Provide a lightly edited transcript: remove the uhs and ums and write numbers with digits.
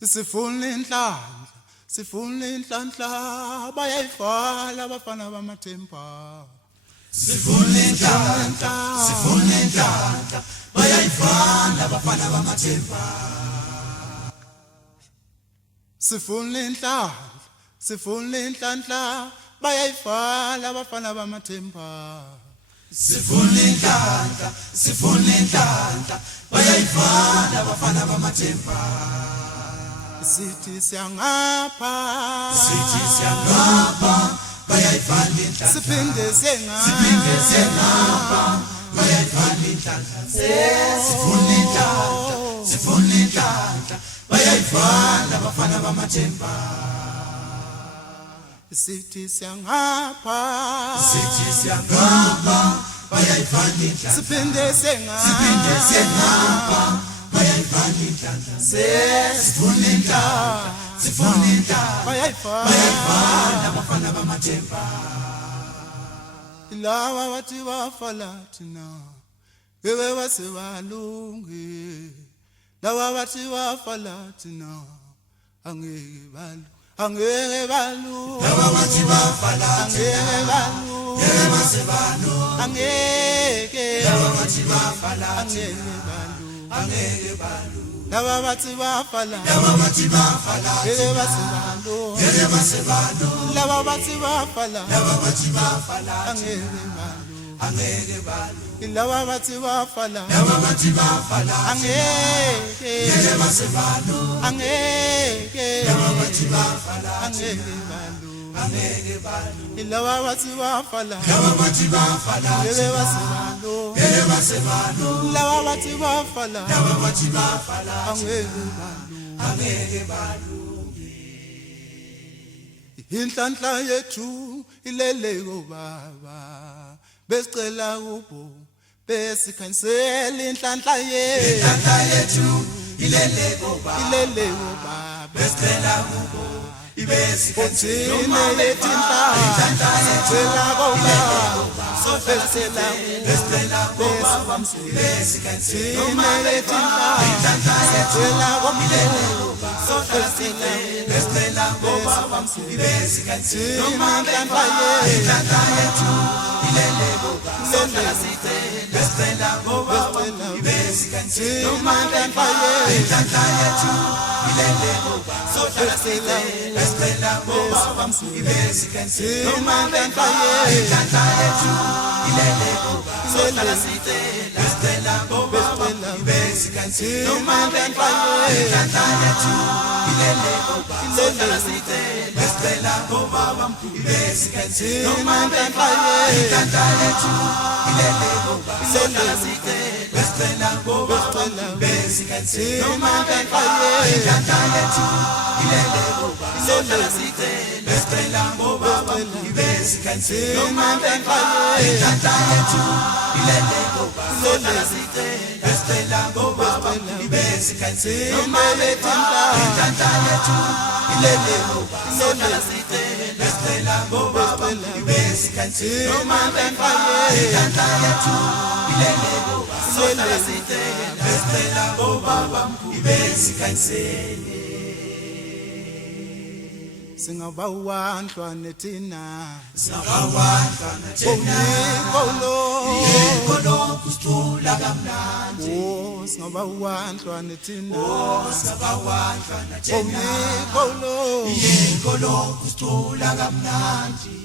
Sifuna inhlanhla bayayivala abafana bamathemba. Sifuna inhlanhla bayayivala abafana bamathemba. Sifuna inhlanhla bayayivala abafana bamathemba. Sifuna inhlanhla bayayivala abafana bamathemba. Sithi siyangapha bayayivala inhlanhla. siphinde sengapha bayayivala inhlanhla. Sifuna inhlanhla bayayivala abafana bamathemba. sithi siyangapha bayayivala inhlanhla. siphinde sengapha bayayivala inhlanhla. Sifuna inhlanhla bayayivala abafana bamathemba. Lawa wathi bafala thina bebe basebalungi. Lawa wathi bafala thina angeke balu Laba bathi bafala thina bebe basebalungi. angeke Laba bathi bafala angeke balu angeke balu. laba bathi bafala Laba bathi bafala bebe basebalungi. bebe basebalungi. Laba bathi bafala Laba bathi bafala angeke balu angeke balu. laba bathi bafala Laba bathi bafala angeke bebe basebalungi. angeke Laba bathi bafala angeke balu angeke balu. laba bathi bafala Laba bathi bafala bebe basebalungi. bebe basebalungi. Laba bathi bafala Laba bathi bafala angeke balu angeke balu. inhlanhla yethu ilele baba besicela kubo besikhansela inhlanhla Inhlanhla yethu ilele baba baba besicela kubo ibesikhansela Thina lethi inhlanhla sicela kubo besicela besicela kubo besikhansela noma lethi inhlanhla sicela kubo besicela besicela kubo ibesikhansela noma inhlanhla yethu ilele baba besicela kubo ibesikhansela noma inhlanhla yethu ilele baba besicela kubo ibesikhansela noma inhlanhla yethu ilele baba besicela kubo ibesikhansela noma inhlanhla yethu ilele baba besicela kubo ibesikhansela noma inhlanhla yethu ilele baba besicela kubo ibesikhansela noma inhlanhla yethu ilele baba besicela kubo ibesikhansela noma inhlanhla yethu ilele baba besicela kubo ibesikhansela noma inhlanhla yethu ilele baba besicela kubo ibesikhansela noma inhlanhla yethu ilele baba besicela kubo ibesikhansela. singabawanhlwane thina Singabawandlwana thina Yekolo kusithula kamnandi. singabawanhlwane thina Singabawandlwana thina Yekolo kusithula kamnandi.